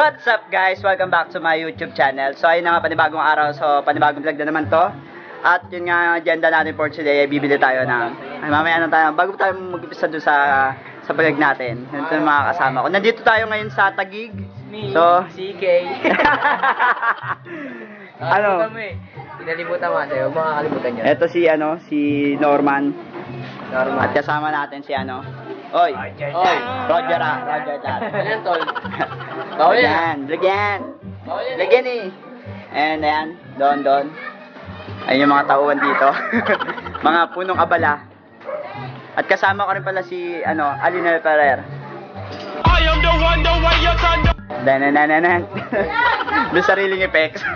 What's up guys? Welcome back to my YouTube channel. So ayun na nga, panibagong araw. So panibagong vlog na naman to. At yun nga agenda natin for today, bibili tayo ng mamaya na tayo, bago tayo mag-umpisa doon sa vlog natin. Ito yung mga kasama ko. Nandito tayo ngayon sa Taguig. So CK. ano? Pinalimutan mo kasi, huwag makakalimutan yun. Ito si Norman. At kasama natin si Oy, Roger Dad. Ayan, tol. Lagyan eh. And ayan, Don. Ayun yung mga tauhan dito. Mga punong abala. At kasama ko rin pala si Alinel Ferrer. I am the one, the way you turn the... May sariling effects.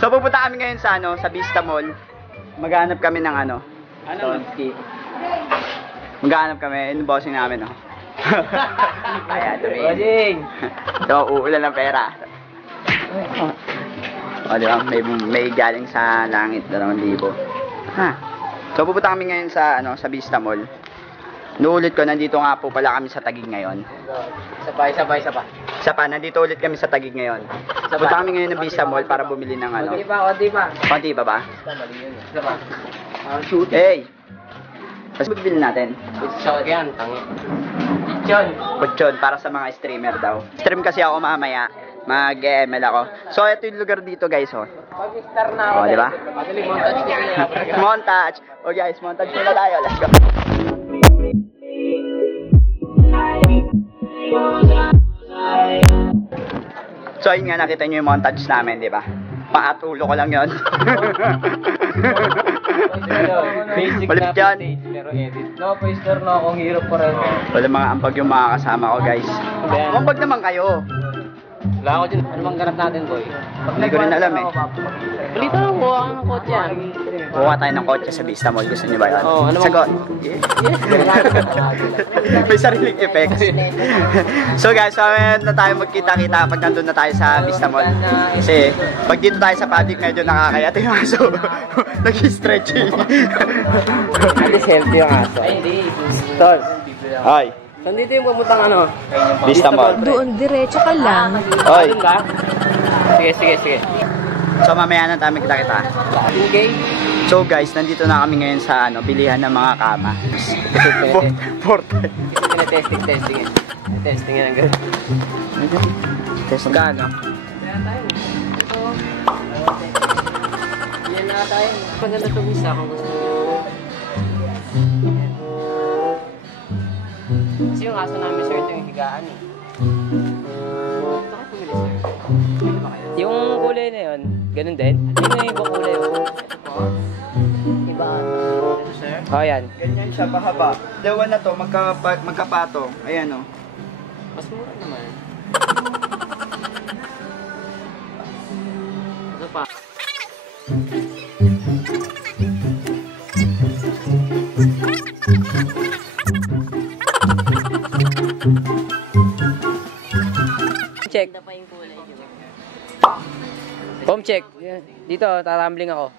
So pupunta kami ngayon sa Vista Mall. Maghanap kami ng maghanap kami, yung bossing namin, Ayan, Bossing! So, uulan ng pera. O, diba? May galing sa langit, 2,000. So, pupunta kami ngayon sa Vista Mall. Nuulit ko, nandito nga po pala kami sa Taguig ngayon. Isa pa. Nandito ulit kami sa Taguig ngayon. Pupunta kami ngayon ng Vista Mall para bumili ng Konti pa. Konti pa ba? Isa pa. Hey! Tapos bibili natin. Yan, tangi. Kutsyon, para sa mga streamer daw. Stream kasi ako mamaya. Mag-ML ako. So, ito yung lugar dito, guys, Pag-star na ako. O, diba? Madaling montage niya. Montage! O, guys, montage muna tayo. Let's go. So, ayun nga, nakita nyo yung montage namin, diba? Pakatulo ko lang yun. Basic Balik na dyan. footage, pero edit. No, pa-star na akong hirap pa rin. Wala mga ambag yung mga kasama ko, guys. Ambag naman kayo. Wala ako dyan. Ano bang ganap natin, boy? Hindi ko rin alam eh. Balita lang, kuha ka ng kotse yan. Kuha tayo ng kotse sa Vista Mall. Gusto niyo ba yun? Oo, ano Sagot. May sariling effects. So guys, na tayo magkita-kita pag nandun na tayo sa Vista Mall. Kasi pag dito tayo sa public, medyo nakakaya tayo yung aso. Nag-stretching. At least healthy yung aso. Ay, hindi. Tol. Ay. Nandito yung pumutang Vista Mall. Doon, diretso ka lang. Oy. Doon ka? Sige. So mamaya na tayo magkita-kita. Okay. So guys, nandito na kami ngayon sa bilihan ng mga kama. Portal. Testing yan. Testing yan ang gano'n. Test Magkano? Yan na tayo. Maganda itong isa kung gusto nyo. Kasi yung aso namin, sir, ito yung higaan eh. Ito kayo pumili, sir. Pili ba kayo? Yung kulay na yun, ganun din? Yung may ibang kulay yun. Ito po. Iba. Ito, sir? Oh, yan. Ganyan siya, pahaba. Dalawa na to, magkapatong. Ayan, Mas mura naman. Ito pa. Check. Home check. Dito, tarambling ako.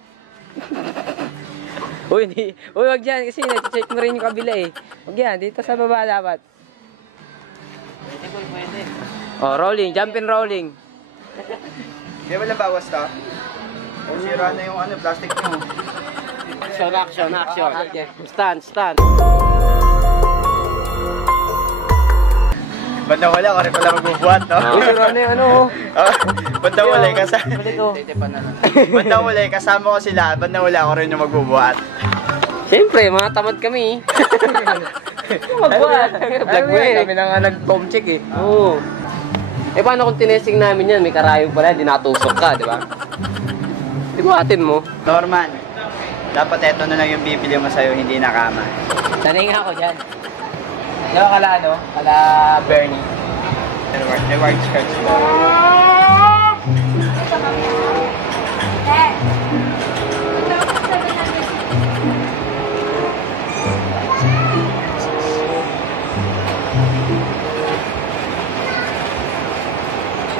Uy, wag dyan kasi na-check mo rin yung kabila eh. Wag yan, dito sa baba dapat. Pwede. Oh, rolling, jump and rolling. Di ba lang bawas to? Sira na yung plastic mo. Action. Stand. Banda wala, ako rin pala magbubuhat, no? Sira na yung Banda wala, kasama. Balik Banda wala, kasama ko sila. Banda wala, ako rin yung magbubuhat. Siyempre, mga tamad kami. Magbuhat. Vlog mo eh. Kami na nga nag-home check eh. Oo. Eh, paano kung tinesting namin yan? May karayong pala, di natusok ka, di ba? Iguatin mo. Norman, dapat eto na lang yung bibili mo sa'yo, hindi na kama. Sanay nga ako dyan. Di ba kala Bernie? Reward skirts mo.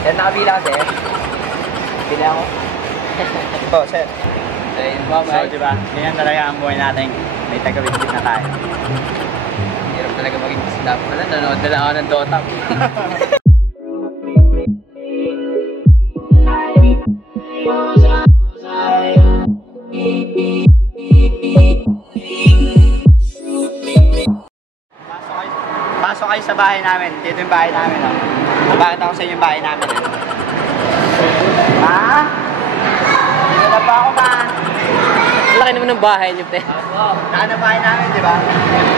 Yan nakabila kasi. Bila ako. Ito, sir. Ayun, So, diba? Ganyan talaga ang buhay natin. May taga-witness na tayo. Hirap talaga maging isda. Wala, nanonood na lang ako ng Dota. bahay namin. Dito yung bahay namin, oh. Bakit ako sa inyo yung bahay namin, eh? Ha? Dito na pa ako, ma. Laki naman ng bahay niyo, te. Saan ang bahay namin, di ba?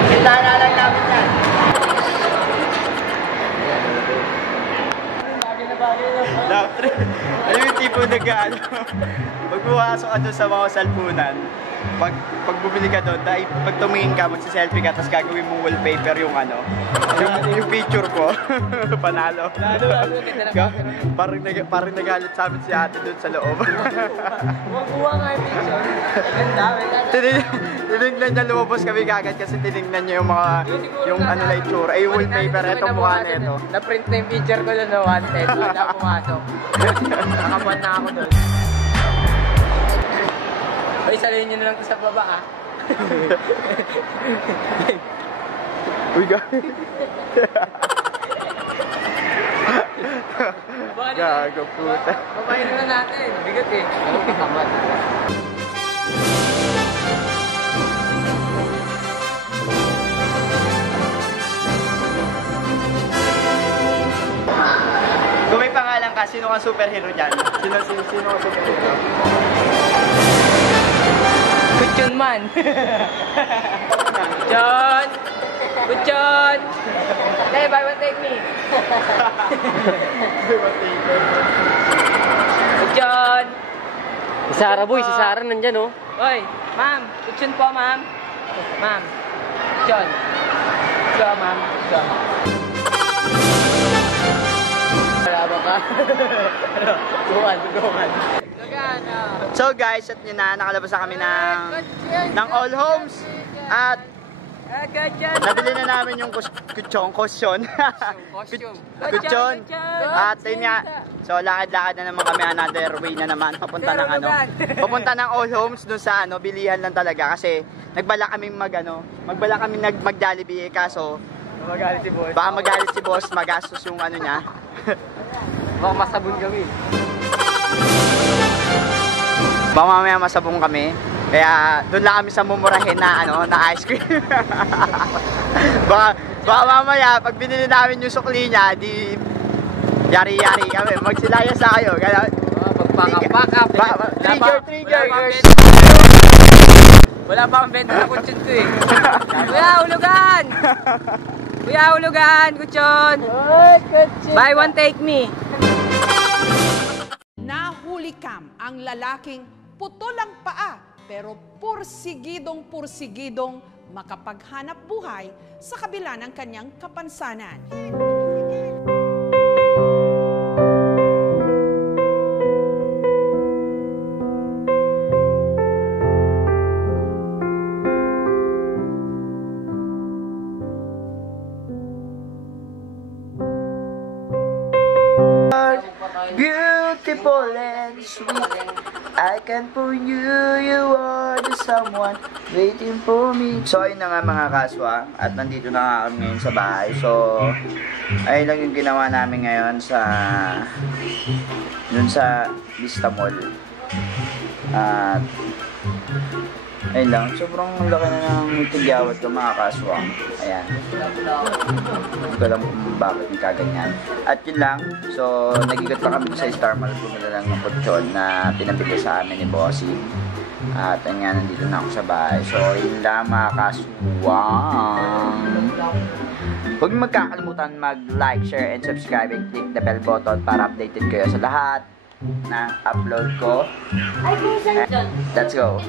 Sintana lang namin yan. Ano yung tipo nag-ano? Pag pumasok ka doon sa mga salpunan, pag bumili ka doon, dahil pag tumingin ka, magsa-selfie ka, tapos gagawin mo wallpaper yung ano, yung picture ko. Panalo. Parang nagalit sa amin si ate doon sa loob. Makuha nga yung picture. Tinignan niya, lumabas kami kagad kasi tinignan niya yung mga, yung ano na itsura. Ay, yung wallpaper, etong mukha na ito. Na-print na yung picture ko doon na wanted. Wala pumasok. Nakapan na ako doon. Ay, salin nyo na lang ito sa baba, ah. Uy, guys. Gago, puta. Babayin na natin. Bigat eh. Ano kakapat? Kung may pangalan ka, sino kang superhero dyan? Sino kang superhero? Kuchon man. Kuchon. Kuchon. Hey, buy one take me. Kuchon. Si Sarah boy, si Sarah nandyan oh. Oy, ma'am. Kuchon po, ma'am. Ma'am. Kuchon. Kuchon, ma'am. Kuchon. Maraba ka. Tuwan. So guys, at yun na, nakalabas na kami ng All Homes. At nabili na namin yung kutsyon. Kutsyon. At yun nga, so lakad-lakad na naman kami, another way na naman. Papunta ng ano, papunta ng All Homes dun sa ano, bilihan lang talaga. Kasi nagbala kami mag-Jollibee, kaso Magalit si boss. baka magalit si boss, magastos yung ano niya. Baka masabon kami. Baka mamaya masabong kami. Kaya doon lang kami sa mumurahin na ano, na ice cream. baka mamaya pag binili namin yung sukli niya, di yari-yari kami. Magsilayas na kayo. Kaya Magpaka-pack up. trigger. Wala pa akong benta sa kutsyon ko eh. Kuya, hulugan! Kuya, hulugan, kutsyon! Buy one, take me. Nahuli kam ang lalaking putol ang paa pero pursigidong makapaghanap buhay sa kabila ng kanyang kapansanan. Beautiful and sweet, I can for you, you are the someone waiting for me. So ayun na nga mga kaswa, at nandito na nga kami ngayon sa bahay. So ayun lang yung ginawa namin ngayon dun sa Vista Mall. At ayun lang, sobrang laki na ng tigyawat ko mga kaswa. Ayan. Hindi ko alam kung bakit yung kaganyan. At yun lang, so nag-ikot pa kami sa Star Mall, bumili lang ng kutsyon na pinabili sa amin ni Bossy. At ayun nga, nandito na ako sa bahay. So yun lang mga kaswang. Huwag magkakalimutan mag-like, share, and subscribe, and click the bell button para updated kayo sa lahat na upload ko. Let's go.